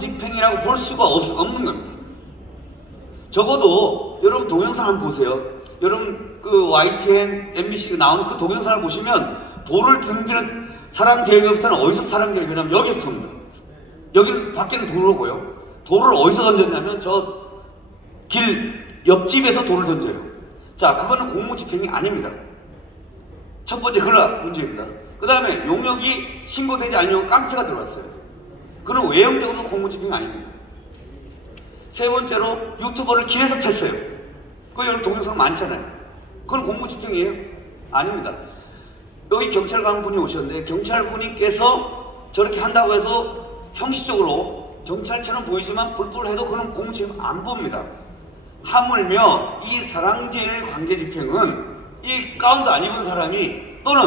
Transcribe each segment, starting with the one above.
공무집행이라고 볼 수가 없는 겁니다. 적어도 여러분 동영상 한번 보세요. 여러분 그 YTN, MBC 나오는 그 동영상을 보시면 돌을 던지는 사랑제일교회부터는 어디서 사랑제일교회냐면 여기서 듭니다. 여기는 밖에는 도로고요. 돌을 어디서 던졌냐면 저 길 옆집에서 돌을 던져요. 자, 그거는 공무집행이 아닙니다. 첫 번째 그런 문제입니다. 그 다음에 용역이 신고되지 않으면 깡패가 들어왔어요. 그건 외형적으로 공무집행이 아닙니다. 세 번째로 유튜버를 길에서 팼어요. 그거 여기 동영상 많잖아요. 그건 공무집행이에요? 아닙니다. 여기 경찰관 분이 오셨는데 경찰분께서 저렇게 한다고 해서 형식적으로 경찰처럼 보이지만 불법을 해도 그런 공무집행 안 봅니다. 하물며 이 사랑제일 강제집행은 이 가운도 안 입은 사람이 또는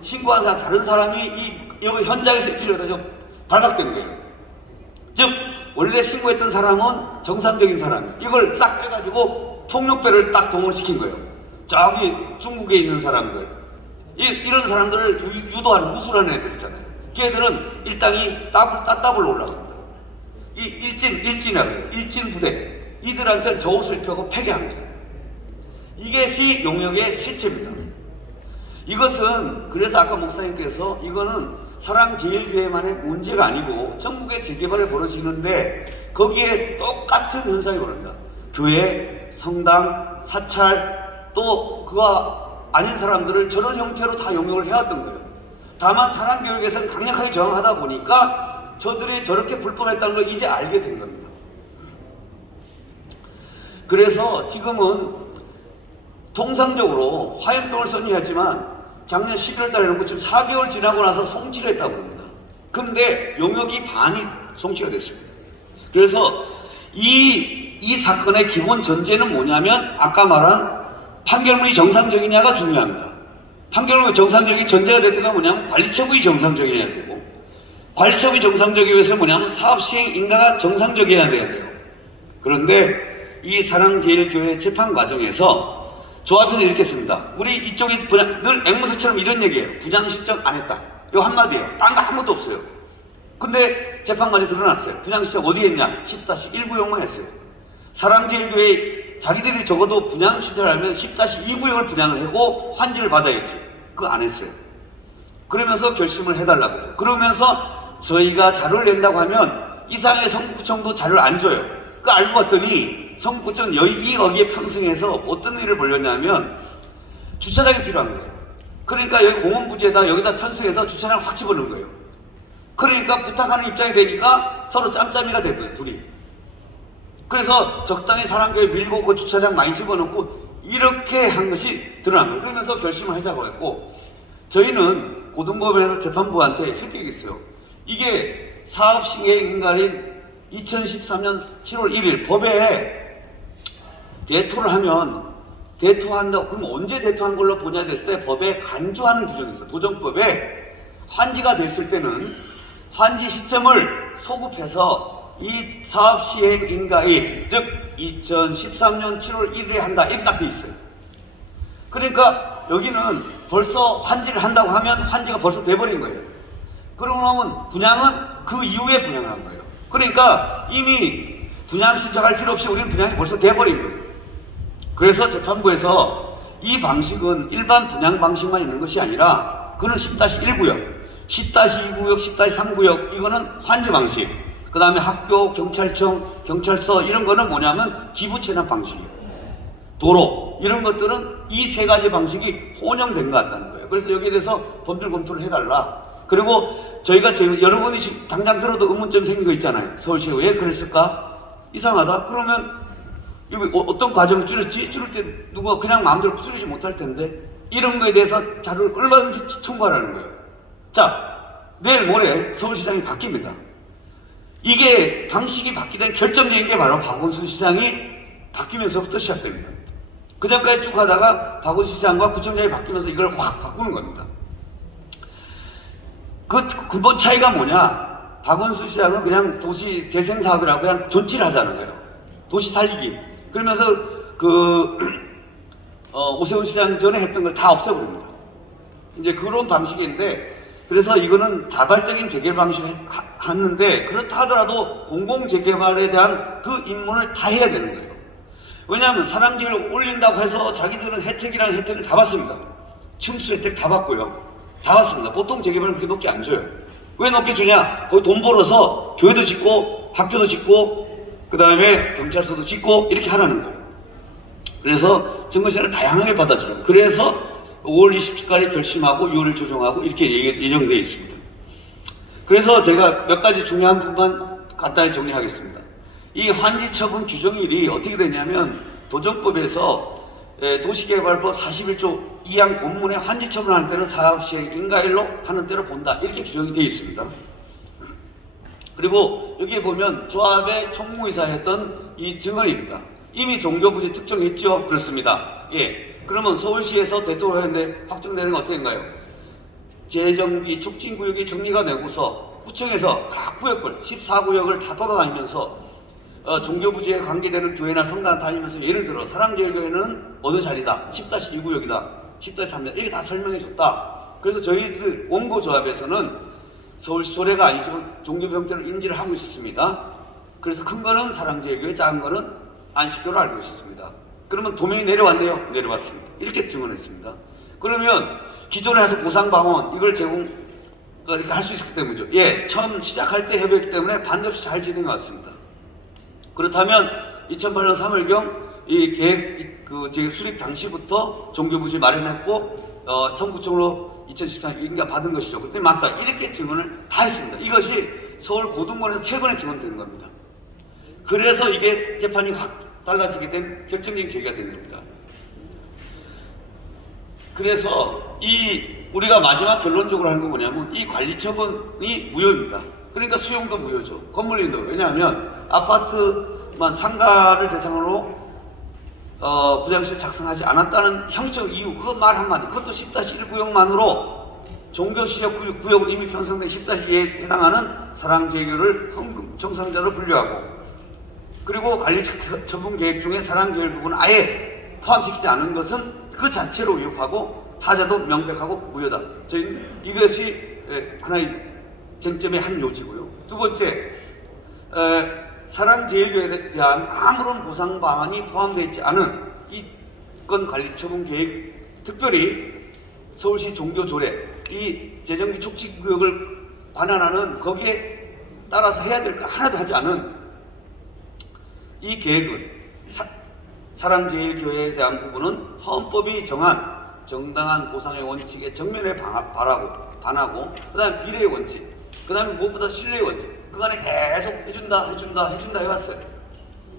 신고한 사람 다른 사람이 여기 현장에서 필요해서 발각된 거예요. 즉 원래 신고했던 사람은 정상적인 사람, 이걸 싹 빼가지고 폭력배를 딱 동원시킨 거예요. 저기 중국에 있는 사람들, 이런 사람들을 유도하는 무술하는 애들 있잖아요. 걔들은 일당이 따따블로 올라갑니다. 이 일진이라고 해요. 일진 부대. 이들한테는 저 옷을 입혀고 폐기한 거예요. 이것이 용역의 실체입니다. 이것은 그래서 아까 목사님께서 이거는 사랑제일교회만의 문제가 아니고 전국의 재개발을 벌어지는데 거기에 똑같은 현상이 벌어집니다. 교회, 성당, 사찰 또 그와 아닌 사람들을 저런 형태로 다 용역을 해왔던 거예요. 다만 사랑교육에서는 강력하게 저항하다 보니까 저들이 저렇게 불법했다는 걸 이제 알게 된 겁니다. 그래서 지금은 통상적으로 화염병을 선의하지만 작년 11월 달에 놓고 지금 4개월 지나고 나서 송치를 했다고 합니다. 근데 용역이 반이 송치가 됐습니다. 그래서 이 사건의 기본 전제는 뭐냐면 아까 말한 판결문이 정상적이냐가 중요합니다. 판결문이 정상적인 전제가 됐던 건 뭐냐면 관리처분이 정상적이어야 되고 관리처분이 정상적이기 위해서 뭐냐면 사업시행 인가가 정상적이어야 돼요. 그런데 이 사랑제일교회 재판 과정에서 조합에서 이렇게 했습니다. 우리 이쪽이 늘 앵무새처럼 이런 얘기예요. 분양 신청 안 했다. 이 한마디예요. 딴 거 아무것도 없어요. 근데 재판관이 드러났어요. 분양 신청 어디 했냐? 10-1구역만 했어요. 사랑제일교회 자기들이 적어도 분양 신청을 하면 10-2구역을 분양을 하고 환지를 받아야지. 그거 안 했어요. 그러면서 결심을 해달라고 해요. 그러면서 저희가 자료를 낸다고 하면 이상하게 성북구청도 자료를 안 줘요. 그거 알고 봤더니 성북구청 거기에 평승해서 어떤 일을 벌였냐면 주차장이 필요한 거예요. 그러니까 여기 공원부지에다 여기다 편승해서 주차장을 확 집어넣은 거예요. 그러니까 부탁하는 입장이 되니까 서로 짬짬이가 된 거예요, 둘이. 그래서 적당히 사람교회 밀고 그 주차장 많이 집어넣고 이렇게 한 것이 드러난 거예요. 그러면서 결심을 하자고 했고 저희는 고등법원에서 재판부한테 이렇게 얘기했어요. 이게 사업시행인가인 2013년 7월 1일 법에 대토를 하면 대토한다고 그럼 언제 대토한 걸로 보냐 됐을 때 법에 간주하는 규정이 있어요. 도정법에 환지가 됐을 때는 환지 시점을 소급해서 이 사업 시행 인가일 즉 2013년 7월 1일에 한다 이렇게 딱 돼 있어요. 그러니까 여기는 벌써 환지를 한다고 하면 환지가 벌써 돼버린 거예요. 그러면 분양은 그 이후에 분양을 한 거예요. 그러니까 이미 분양 신청할 필요 없이 우리는 분양이 벌써 돼버린 거예요. 그래서 재판부에서 이 방식은 일반 분양 방식만 있는 것이 아니라 그는 10-1구역, 10-2구역, 10-3구역 이거는 환지 방식, 그 다음에 학교, 경찰청, 경찰서 이런 거는 뭐냐면 기부 체납 방식이에요. 도로 이런 것들은 이 세 가지 방식이 혼용된 것 같다는 거예요. 그래서 여기에 대해서 법률 검토를 해달라. 그리고 저희가 여러분이 지금 당장 들어도 의문점 생긴 거 있잖아요. 서울시가 왜 그랬을까? 이상하다. 그러면 어떤 과정을 줄였지? 줄일 때 누가 그냥 마음대로 줄이지 못할 텐데 이런 거에 대해서 자료를 얼마든지 청구하라는 거예요. 자, 내일 모레 서울시장이 바뀝니다. 이게 방식이 바뀌던 결정적인 게 바로 박원순 시장이 바뀌면서부터 시작됩니다. 그 전까지 쭉 하다가 박원순 시장과 구청장이 바뀌면서 이걸 확 바꾸는 겁니다. 그 근본 차이가 뭐냐? 박원순 시장은 그냥 도시 재생 사업이라고 그냥 존치를 하자는 거예요. 도시 살리기. 그러면서 오세훈 시장 전에 했던 걸 다 없애버립니다. 이제 그런 방식인데 그래서 이거는 자발적인 재개발 방식을 했는데, 그렇다 하더라도 공공재개발에 대한 그 임무를 다 해야 되는 거예요. 왜냐하면 사랑제를 올린다고 해서 자기들은 혜택이라는 혜택을 다 받습니다. 층수 혜택 다 받고요. 다 받습니다. 보통 재개발은 그렇게 높게 안 줘요. 왜 높게 주냐? 거기 돈 벌어서 교회도 짓고 학교도 짓고 그 다음에 경찰서도 짓고 이렇게 하라는 거예요. 그래서 증거세를 다양하게 받아줘요. 그래서 5월 27일까지 결심하고 6월 조정하고 이렇게 예정되어 있습니다. 그래서 제가 몇 가지 중요한 부분만 간단히 정리하겠습니다. 이 환지처분 규정일이 어떻게 되냐면 도정법에서 도시개발법 41조 2항 본문에 환지처분하는 때는 사업시행 인가일로 하는 때로 본다, 이렇게 규정이 되어 있습니다. 그리고 여기에 보면 조합의 총무이사였던 이 증언입니다. 이미 종교부지 특정했죠? 그렇습니다. 예. 그러면 서울시에서 대토를 했는데 확정되는 건 어떻게 된가요? 재정비 촉진구역이 정리가 되고서 구청에서 각 구역을 14구역을 다 돌아다니면서 종교부지에 관계되는 교회나 성당 다니면서 예를 들어 사랑제일교회는 어느 자리다, 10-1구역이다, 10-3이다, 이렇게 다 설명해 줬다. 그래서 저희들 원고조합에서는 서울시 조례가 아니지만 종교부 형태를 인지를 하고 있었습니다. 그래서 큰 거는 사랑제일교회, 작은 거는 안식교로 알고 있었습니다. 그러면 도면이 내려왔네요. 내려왔습니다. 이렇게 증언했습니다. 그러면 기존에 해서 보상방원 이걸 제공 이렇게 할 수 있었기 때문이죠. 예, 처음 시작할 때 협의했기 때문에 반드시 잘 진행해 왔습니다. 그렇다면 2008년 3월경 이 계획 수립 당시부터 종교부지 마련했고 성구청으로 2014년 인가 받은 것이죠. 그때 맞다, 이렇게 증언을 다 했습니다. 이것이 서울 고등법원에서 최근에 증언된 겁니다. 그래서 이게 재판이 확 달라지게 된 결정적인 계기가 된 겁니다. 그래서 우리가 마지막 결론적으로 하는 건 뭐냐면 이 관리처분이 무효입니다. 그러니까 수용도 무효죠. 건물인도. 왜냐하면 아파트만 상가를 대상으로 부장실 작성하지 않았다는 형식 이유, 그것 말 한마디, 그것도 10-1구역만으로 종교시적 구역으로 이미 편성된 10-2에 해당하는 사랑제일교를 헌금 정상자로 분류하고, 그리고 관리처분 계획 중에 사랑제일 부분은 아예 포함시키지 않은 것은 그 자체로 위협하고 하자도 명백하고 무효다. 저희는 이것이 하나의 쟁점의 한 요지고요. 두 번째, 사랑제일교회에 대한 아무런 보상 방안이 포함되어 있지 않은 이 건 관리처분 계획, 특별히 서울시 종교조례, 이 재정비 촉진구역을 관할하는 거기에 따라서 해야 될 거 하나도 하지 않은 이 계획은 사랑제일교회에 대한 부분은 헌법이 정한 정당한 보상의 원칙에 정면에 반하고 그 다음에 비례의 원칙, 그 다음에 무엇보다 신뢰의 원칙, 그간에 계속 해준다 해왔어요.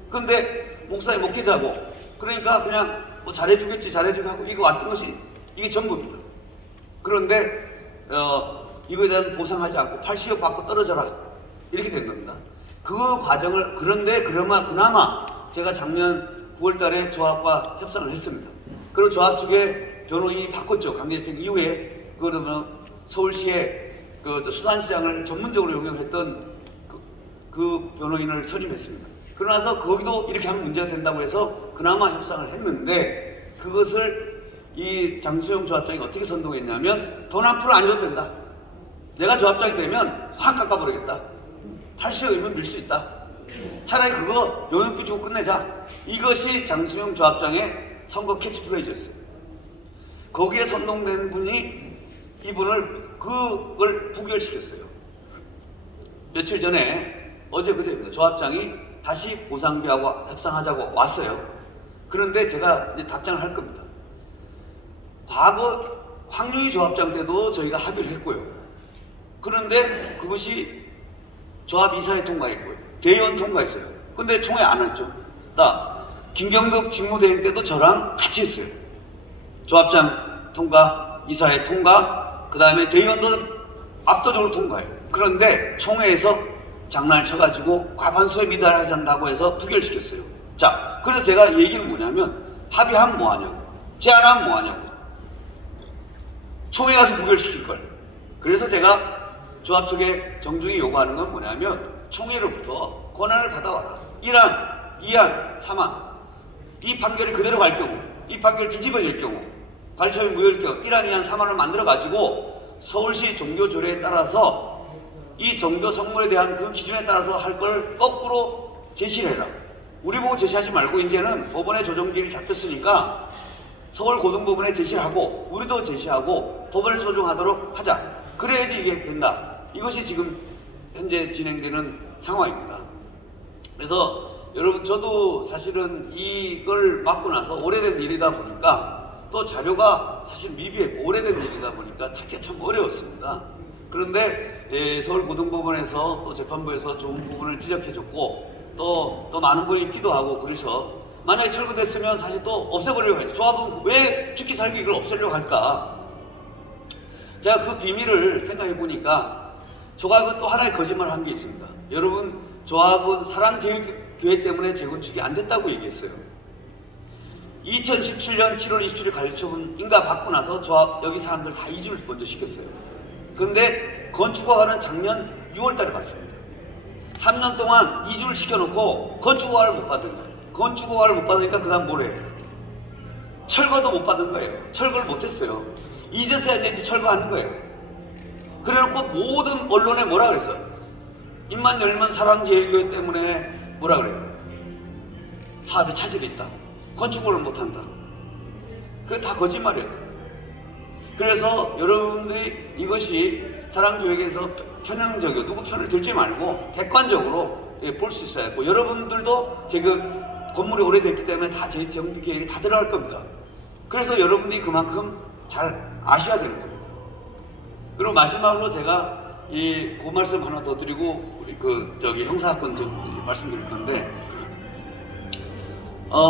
그런데 목사님 목회자고 그러니까 그냥 뭐 잘해주겠지 하고 이거 왔던 것이 이게 전부입니다. 그런데 이거에 대한 보상하지 않고 80억 받고 떨어져라, 이렇게 된 겁니다. 그 과정을, 그런데 그나마 제가 작년 9월 달에 조합과 협상을 했습니다. 그리고 조합 측에 변호인이 바꿨죠. 강제집행 이후에. 그러면 서울시의 수산시장을 전문적으로 용역했던 그 변호인을 선임했습니다. 그러나서 거기도 이렇게 하면 문제가 된다고 해서 그나마 협상을 했는데, 그것을 이 장수영 조합장이 어떻게 선동했냐면 돈 한 푼 안 줘도 된다. 내가 조합장이 되면 확 깎아버리겠다. 80억이면 밀 수 있다. 차라리 그거 용역비 주고 끝내자. 이것이 장수영 조합장의 선거 캐치프레이즈였어요. 거기에 선동된 분이 그걸 부결시켰어요. 며칠 전에, 그제입니다. 조합장이 다시 보상비하고 협상하자고 왔어요. 그런데 제가 이제 답장을 할 겁니다. 과거 황윤희 조합장 때도 저희가 합의를 했고요. 그런데 그것이 조합 이사회 통과했고요. 대의원 통과했어요. 근데 총회 안 했죠. 김경덕 직무대행 때도 저랑 같이 했어요. 조합장 통과, 이사회 통과, 그 다음에 대의원도 압도적으로 통과해요. 그런데 총회에서 장난을 쳐가지고 과반수에 미달하지 않는다고 해서 부결시켰어요. 자, 그래서 제가 얘기는 뭐냐면 합의하면 뭐하냐고, 제안하면 뭐하냐고, 총회 가서 부결시킬 걸. 그래서 제가 조합 측에 정중히 요구하는 건 뭐냐면 총회로부터 권한을 받아와라. 1안, 2안, 3안. 이 판결이 그대로 갈 경우, 이 판결이 뒤집어질 경우, 관리처분이 무효일 경우 1안, 2안, 3안을 만들어가지고 서울시 종교조례에 따라서 이 종교 성물에 대한 그 기준에 따라서 할 걸 거꾸로 제시를 해라. 우리 보고 제시하지 말고 이제는 법원의 조정길이 잡혔으니까 서울고등법원에 제시를 하고 우리도 제시하고 법원에서 조정하도록 하자. 그래야지 이게 된다. 이것이 지금 현재 진행되는 상황입니다. 그래서 여러분, 저도 사실은 이걸 맡고 나서 오래된 일이다 보니까 또 자료가 사실 미비했고 오래된 일이다 보니까 찾기 참 어려웠습니다. 그런데 서울고등법원에서 또 재판부에서 좋은 부분을 지적해줬고 또 많은 분이 기도하고 그러셔. 만약에 철거됐으면 사실 또 없애버리려고 하죠. 조합은 왜 죽기 살기 이걸 없애려고 할까? 제가 그 비밀을 생각해 보니까 조합은 또 하나의 거짓말을 한 게 있습니다. 여러분, 조합은 사랑제일교회 때문에 재건축이 안 됐다고 얘기했어요. 2017년 7월 27일 관리처분 인가 받고 나서 조합 여기 사람들 다 이주를 먼저 시켰어요. 근데 건축허가는 작년 6월 달에 받습니다. 3년 동안 이주를 시켜놓고 건축허가를 못 받은 거예요. 건축허가를 못 받으니까 그 다음 뭐래요? 철거도 못 받은 거예요. 철거를 못했어요. 이제서야 이제 철거하는 거예요. 그래놓고 모든 언론에 뭐라 그랬어? 입만 열면 사랑제일교회 때문에 뭐라 그래요? 사업에 차질이 있다. 건축을 못한다. 그게 다 거짓말이었던 거예요. 그래서 여러분들이 이것이 사랑교회에서 편향적이고 누구 편을 들지 말고 객관적으로 볼 수 있어야 했고, 여러분들도 지금 건물이 오래됐기 때문에 다 재정비 계획이 다 들어갈 겁니다. 그래서 여러분들이 그만큼 잘 아셔야 되는 겁니다. 그리고 마지막으로 제가 그 말씀 하나 더 드리고 우리 형사사건 좀 말씀드릴 건데,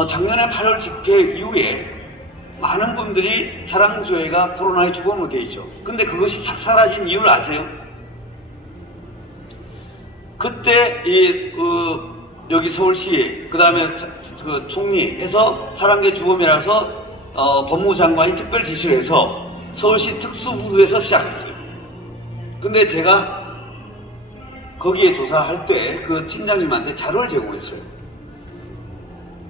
작년에 8월 집회 이후에 많은 분들이 사랑교회가 코로나에 죽음으로 되어 있죠. 근데 그것이 싹 사라진 이유를 아세요? 그때 여기 서울시 그 다음에 총리 해서 사랑교회 주범이라서 법무부 장관이 특별 지시를 해서 서울시 특수부에서 시작했어요. 근데 제가 거기에 조사할 때 그 팀장님한테 자료를 제공했어요.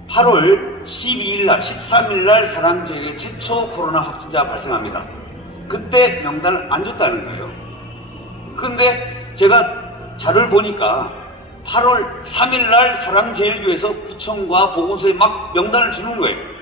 8월 12일 날, 13일 날 사랑제일교회 최초 코로나 확진자가 발생합니다. 그때 명단을 안 줬다는 거예요. 근데 제가 자료를 보니까 8월 3일 날 사랑제일교회에서 구청과 보건소에 막 명단을 주는 거예요.